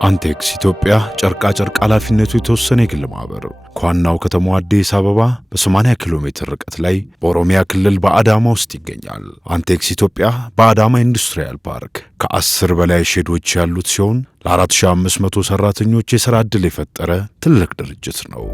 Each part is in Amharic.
አንቴክስ ኢትዮጵያ ጨርቃ ጨርቅ ኃላፊነቱ የተወሰነ የግል ማህበር ከዋናው ከተማው አዲስ አበባ በ80 ኪሎ ሜትር ርቀት ላይ በኦሮሚያ ክልል በአዳማ ውስጥ ይገኛል። አንቴክስ ኢትዮጵያ በአዳማ ኢንዱስትሪያል ፓርክ ከ10 በላይ ሼዶች ያሉት ሲሆን ለ4500 ሰራተኞች የሥራ ዕድል የፈጠረ ትልቅ ድርጅት ነው።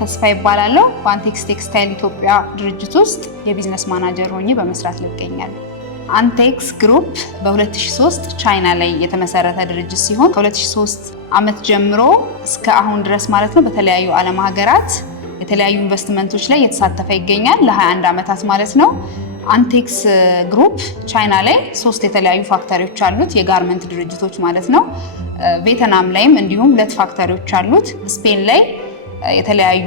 ተስፋ ይባላልው በአንቴክስ ቴክስታይል ኢትዮጵያ ድርጅት ውስጥ የቢዝነስ ማናጀር ሆኜ በመስራት ላይ ይገኛል። አንቴክስ ግሩፕ በ2003 ቻይና ላይ የተመሰረተ ድርጅት ሲሆን ከ2003 ዓመት ጀምሮ እስከ አሁን ድረስ ማለት ነው በተለያዩ ዓለም ሀገራት የተለያዩ ኢንቨስትመንቶች ላይ የተሳተፈ ይገኛል ለ21 ዓመታት ማለት ነው። አንቴክስ ግሩፕ ቻይና ላይ 3 የተለያዩ ፋክተሪዎች አሉት የጋርመንት ድርጅቶች ማለት ነው። ቬትናም ላይም እንዲሁም 2 ፋክተሪዎች አሉት። ስፔን ላይ የተለያዩ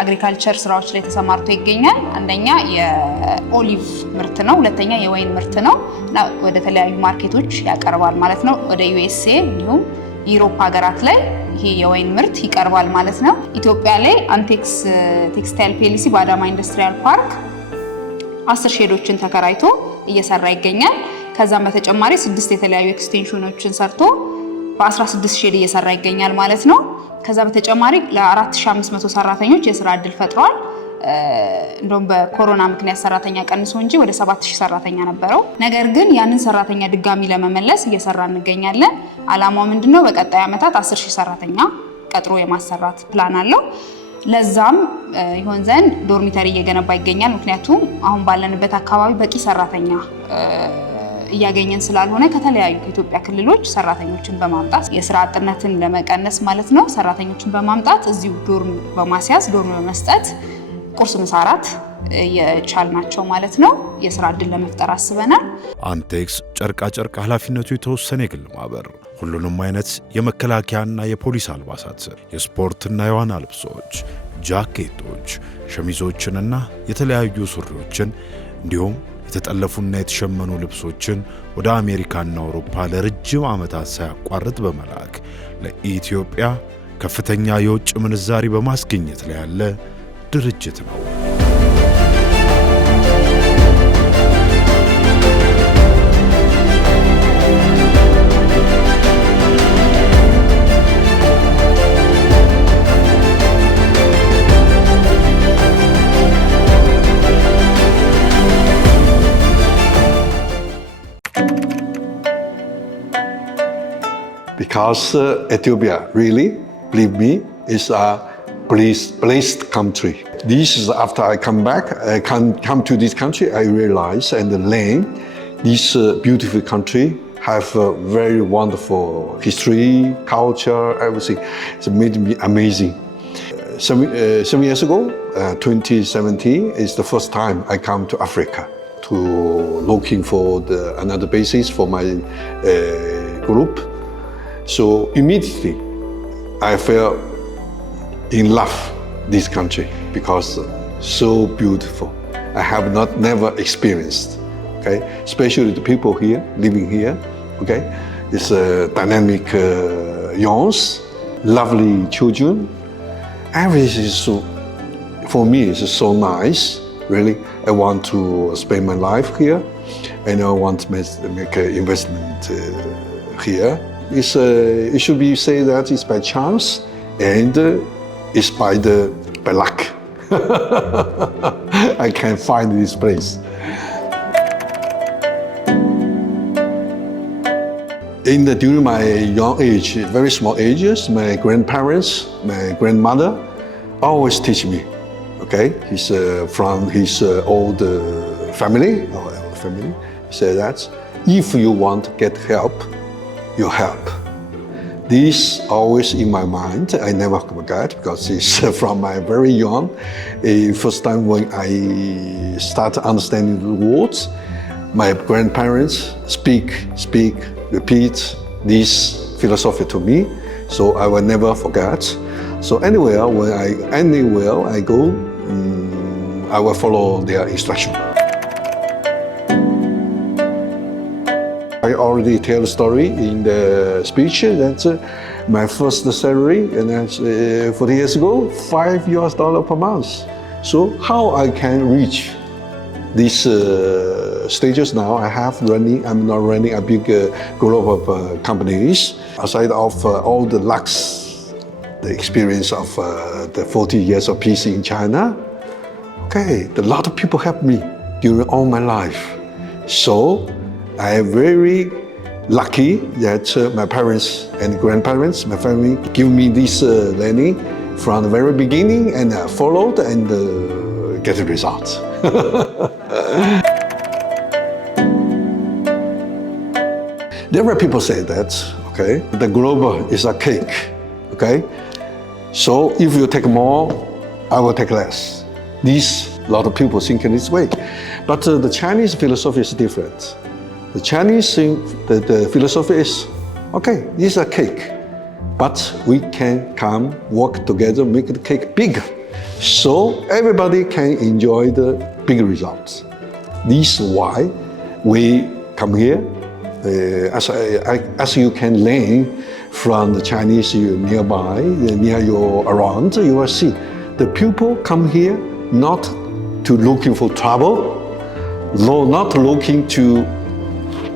አግሪካልቸር ስራዎች ላይ ተሰማርቶ ይገኛል። አንደኛ የኦሊቭ ምርት ነው፣ ሁለተኛ የወይን ምርት ነው እና ወደ ተለያዩ ማርኬቶች ያቀርባል ማለት ነው። ወደ ዩኤስኤ እንዲሁም ዩሮፕ ሀገራት ላይ ይሄ የወይን ምርት ይቀርባል ማለት ነው። ኢትዮጵያ ላይ አንቴክስ ቴክስታይል ፒኤልሲ በአዳማ ኢንዱስትሪያል ፓርክ 10 ሼዶችን ተከራይቶ እየሰራ ይገኛል። ከዛም በተጨማሪ 6 የተለያዩ ኤክስቴንሽኖችን ሰርቶ በ16 ሼድ እየሰራ ይገኛል ማለት ነው። ከዛ በተጨማሪ ለ4500 ሰራተኞች የሥራ ዕድል ፈጥሯል። እንደውም በኮሮና ምክንያት ሰራተኛ ቀንሶ እንጂ ወደ 7000 ሰራተኛ ነበረው። ነገር ግን ያንን ሰራተኛ ድጋሚ ለመመለስ እየሰራ እንገኛለን። አላማው ምንድነው? በቀጣይ ዓመታት 10000 ሰራተኛ ቀጥሮ የማሰራት ፕላን አለው። ለዛም ይሆን ዘንድ ዶርሚተሪ እየገነባ ይገኛል። ምክንያቱም አሁን ባለንበት አካባቢ በቂ ሰራተኛ እያገኘን ስላልሆነ ከተለያዩ የኢትዮጵያ ክልሎች ሰራተኞችን በማምጣት የሥራ አጥነትን ለመቀነስ ማለት ነው ሰራተኞችን በማምጣት እዚሁ ዶርም በማስያዝ ዶርም በመስጠት ቁርስ ምሳ እራት የቻልናቸው ማለት ነው የሥራ ዕድል ለመፍጠር አስበናል። አንቴክስ ጨርቃ ጨርቅ ኃላፊነቱ የተወሰነ የግል ማህበር ሁሉንም አይነት የመከላከያና የፖሊስ አልባሳት፣ የስፖርትና የዋና ልብሶች፣ ጃኬቶች፣ ሸሚዞችንና የተለያዩ ሱሪዎችን እንዲሁም የተጠለፉና የተሸመኑ ልብሶችን ወደ አሜሪካና አውሮፓ ለረጅም ዓመታት ሳያቋርጥ በመላክ ለኢትዮጵያ ከፍተኛ የውጭ ምንዛሪ በማስገኘት ላይ ያለ ድርጅት ነው። Because Ethiopia, really, believe me, is a blessed country. This is after I come back, I come to this country, I realize and learn this beautiful country have a very wonderful history, culture, everything. It's made me amazing. Some years ago, 2017 is the first time I come to Africa to looking for another basis for my group. So immediately I fell in love this country because so beautiful. I have never experienced, okay? Especially the people here, living here, okay? It's dynamic youngs, lovely children. Everything is so, for me, it's so nice, really. I want to spend my life here and I want to make an investment here. It should be said that it's by chance and it's by luck. I can find this place. During my young age, very small ages, my grandparents, my grandmother always teach me. Okay, he's from his old family. He said that if you want to get help, you help. This always in my mind. I never forget because it's from my very young. First time when I start understanding the words, my grandparents speak, repeat this philosophy to me, so I will never forget. So anywhere I go, I will follow their instruction. I already tell the story in the speech that my first salary, and that's 40 years ago, $5 per month. So how I can reach these stages now? I'm not running a big group of companies. Aside of all the lucks, the experience of the 40 years of peace in China, okay, a lot of people helped me during all my life. So I am very lucky that my parents and grandparents, my family, give me this learning from the very beginning, and I followed and get the results. There are people say that, okay, the globe is a cake, okay? So if you take more, I will take less. A lot of people think in this way. But the Chinese philosophy is different. The Chinese the philosophy is, okay, this is a cake, but we can come, work together, make the cake bigger. So everybody can enjoy the big results. This is why we come here. As you can learn from the Chinese nearby, near you around, you will see the people come here not to looking for trouble, not looking to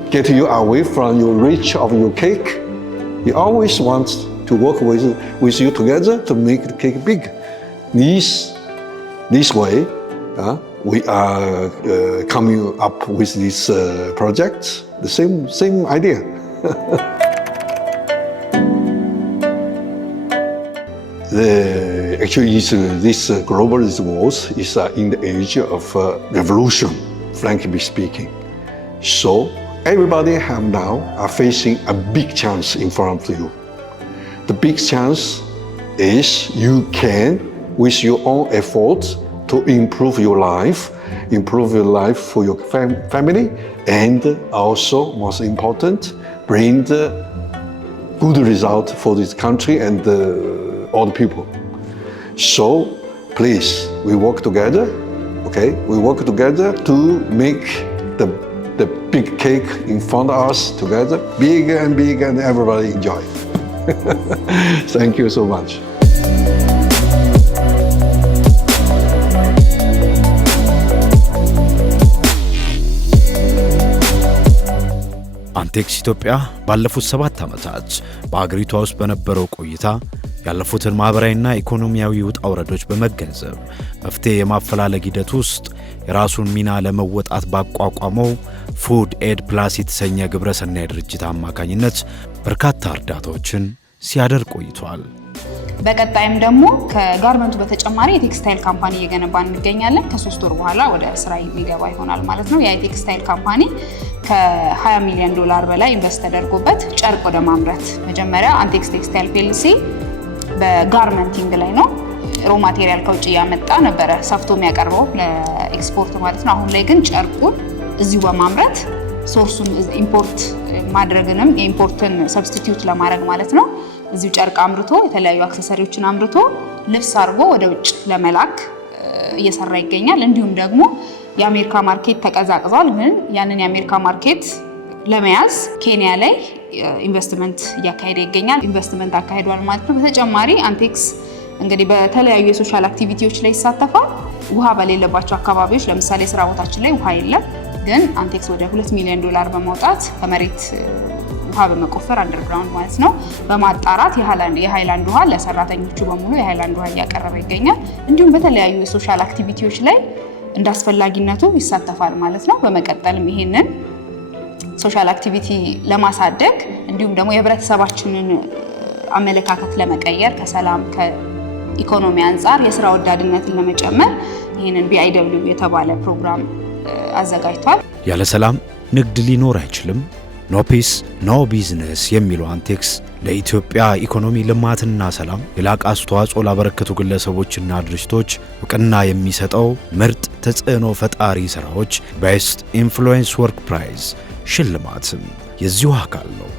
get you away from your reach of your cake. He always wants to work with you together to make the cake big. This way, we are coming up with this project. The same idea. Actually, this globalist world is in the age of revolution, frankly speaking. So everybody are facing a big chance in front of you. The big chance is you can, with your own efforts, to improve your life for your family, and also, most important, bring the good result for this country and all the people. So please, we work together, okay? We work together to make the big cake in front of us together, bigger and bigger, and everybody enjoy it. Thank you so much. አንቴክስ ኢትዮጵያ ባለፉት 7 ዓመታት በአገሪቷ ውስጥ በነበረው ቆይታ ያለፉትን ማህበራዊና ኢኮኖሚያዊ ውጣ ውረዶች በመገንዘብ መፍትሄ የማፈላለግ ሂደት ውስጥ የራሱን ሚና ለመወጣት ባቋቋመው ፉድ ኤድ ፕላስ የተሰኘ ግብረሰናይ ድርጅት አማካኝነት በርካታ እርዳታዎችን ሲያደርግ ቆይቷል። በቀጣይም ደግሞ ከጋርመንቱ በተጨማሪ የቴክስታይል ካምፓኒ እየገነባን እንገኛለን። ከ3 ወር በኋላ ወደ ስራ የሚገባ ይሆናል ማለት ነው። የቴክስታይል ካምፓኒ ከ$20 ሚሊዮን በላይ ኢንቨስት ተደርጎበት ጨርቅ ወደ ማምረት መጀመሪያ አንቴክስ ቴክስታይል ፒኤልሲ በጋርመንቲንግ ላይ ነው። ሮ ማቴሪያል ከውጭ ያመጣ ነበረ ሰፍቶ የሚያቀርበው ለኤክስፖርት ማለት ነው። አሁን ላይ ግን ጨርቁን እዚሁ በማምረት ሶርሱን ኢምፖርት ማድረግንም የኢምፖርትን ሰብስቲቲዩት ለማድረግ ማለት ነው እዚሁ ጨርቅ አምርቶ የተለያዩ አክሰሰሪዎችን አምርቶ ልብስ አርጎ ወደ ውጭ ለመላክ እየሰራ ይገኛል። እንዲሁም ደግሞ የአሜሪካ ማርኬት ተቀዛቅዟል፣ ግን ያንን የአሜሪካ ማርኬት ለመያዝ ኬንያ ላይ ኢንቨስትመንት እያካሄደ ይገኛል። ኢንቨስትመንት አካሄዷል ማለት ነው። በተጨማሪ አንቴክስ እንግዲህ በተለያዩ የሶሻል አክቲቪቲዎች ላይ ይሳተፋል። ውሃ በሌለባቸው አካባቢዎች ለምሳሌ ስራ ቦታችን ላይ ውሃ የለም፣ ግን አንቴክስ ወደ $2 ሚሊዮን በማውጣት ከመሬት ውሃ በመቆፈር አንደርግራውንድ ማለት ነው በማጣራት የሃይላንድ ውሃ ለሰራተኞቹ በሙሉ የሃይላንድ ውሃ እያቀረበ ይገኛል። እንዲሁም በተለያዩ የሶሻል አክቲቪቲዎች ላይ እንዳስፈላጊነቱ ይሳተፋል ማለት ነው። በመቀጠልም ይሄንን ሶሻል አክቲቪቲ ለማሳደግ እንዲሁም ደግሞ የህብረተሰባችንን አመለካከት ለመቀየር ከሰላም ከኢኮኖሚ አንፃር የስራ ወዳድነትን ለመጨመር ይህንን BIW የተባለ ፕሮግራም አዘጋጅቷል። ያለ ሰላም ንግድ ሊኖር አይችልም። ኖ ፒስ ኖ ቢዝነስ የሚለው አንቴክስ ለኢትዮጵያ ኢኮኖሚ ልማትና ሰላም የላቀ አስተዋጽኦ ላበረከቱ ግለሰቦችና ድርጅቶች እውቅና የሚሰጠው ምርጥ ተጽዕኖ ፈጣሪ ስራዎች ቤስት ኢንፍሉዌንስ ወርክ ፕራይዝ ሽልማትም የዚሁ አካል ነው።